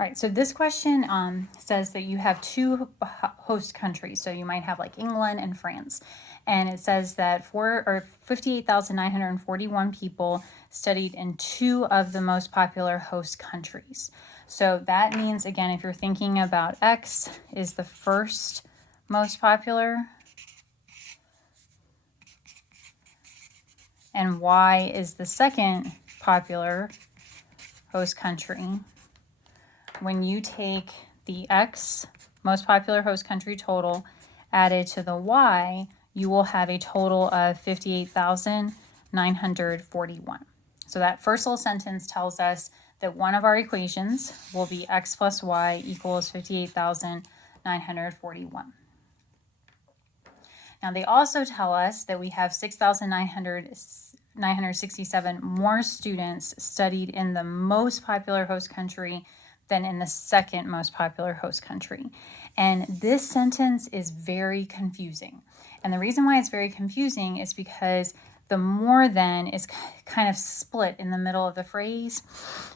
All right, so this question says that you have two host countries. So you might have like England and France. And it says that 58,941 people studied in two of the most popular host countries. So that means, again, if you're thinking about X is the first most popular and Y is the second popular host country. When you take the X, most popular host country total, added to the Y, you will have a total of 58,941. So that first little sentence tells us that one of our equations will be X plus Y equals 58,941. Now they also tell us that we have 6,967 more students studied in the most popular host country than in the second most popular host country. And this sentence is very confusing. And the reason why it's very confusing is because the more than is kind of split in the middle of the phrase.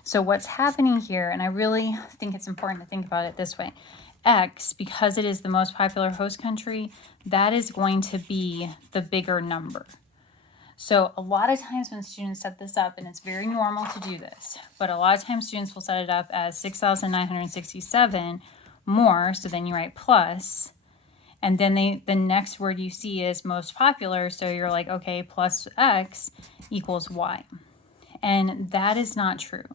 So what's happening here, and I really think it's important to think about it this way, X, because it is the most popular host country, that is going to be the bigger number. So a lot of times when students set this up, and it's very normal to do this, but a lot of times students will set it up as 6,967 more, so then you write plus, and then the next word you see is most popular, so you're like, okay, plus X equals Y. And that is not true,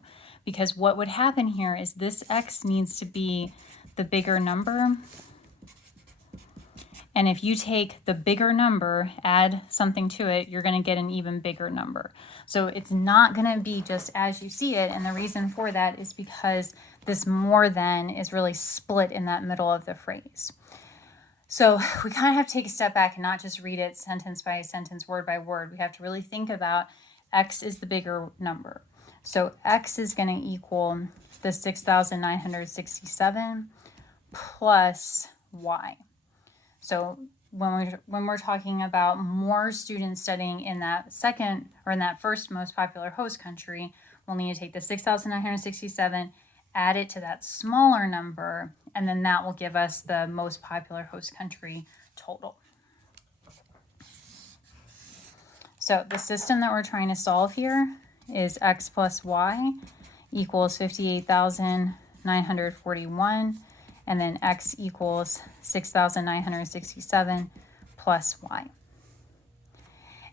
because what would happen here is this X needs to be the bigger number. And if you take the bigger number, add something to it, you're going to get an even bigger number. So it's not going to be just as you see it. And the reason for that is because this more than is really split in that middle of the phrase. So we kind of have to take a step back and not just read it sentence by sentence, word by word. We have to really think about X is the bigger number. So X is going to equal the 6,967 plus Y. So when we're talking about more students studying in that second or in that first most popular host country, we'll need to take the 6,967, add it to that smaller number, and then that will give us the most popular host country total. So the system that we're trying to solve here is X plus Y equals 58,941. And then X equals 6,967 plus Y.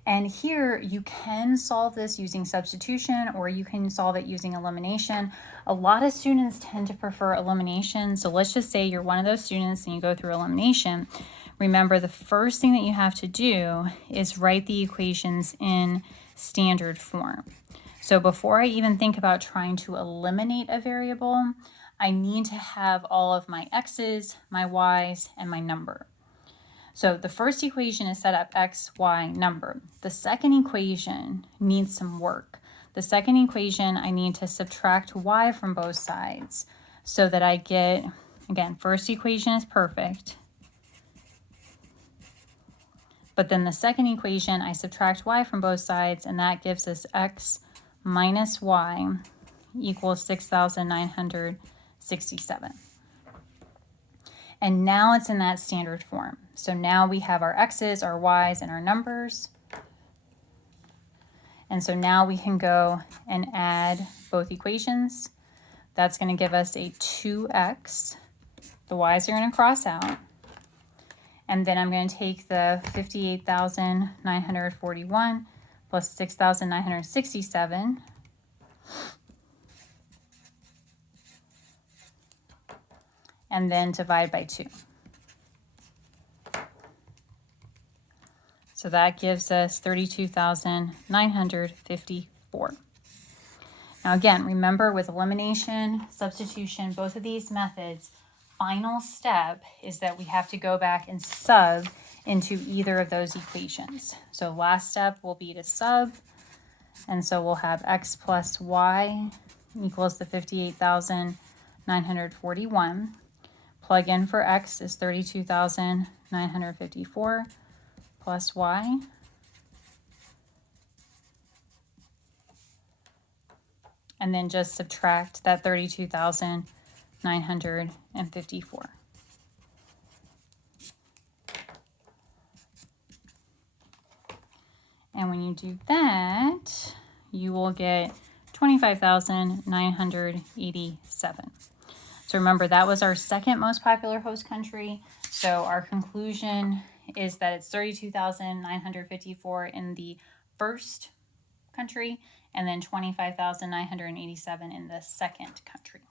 And here you can solve this using substitution, or you can solve it using elimination. A lot of students tend to prefer elimination. So let's just say you're one of those students and you go through elimination. Remember, the first thing that you have to do is write the equations in standard form. So before I even think about trying to eliminate a variable, I need to have all of my X's, my Y's, and my number. So the first equation is set up X, Y, number. The second equation needs some work. The second equation, I need to subtract Y from both sides so that I get, again, first equation is perfect. But then the second equation, I subtract Y from both sides, and that gives us X minus Y equals 6,967. And now it's in that standard form. So now we have our X's, our Y's, and our numbers. And so now we can go and add both equations. That's going to give us a 2X. The Y's are going to cross out. And then I'm going to take the 58,941 plus 6,967. And then divide by 2. So that gives us 32,954. Now again, remember with elimination, substitution, both of these methods, final step is that we have to go back and sub into either of those equations. So last step will be to sub, and so we'll have X plus Y equals the 58,941. Plug in for X is 32,954 plus Y. And then just subtract that 32,954 32,954. And when you do that, you will get 25,987. So remember, that was our second most popular host country. So our conclusion is that it's 32,954 in the first country and then 25,987 in the second country.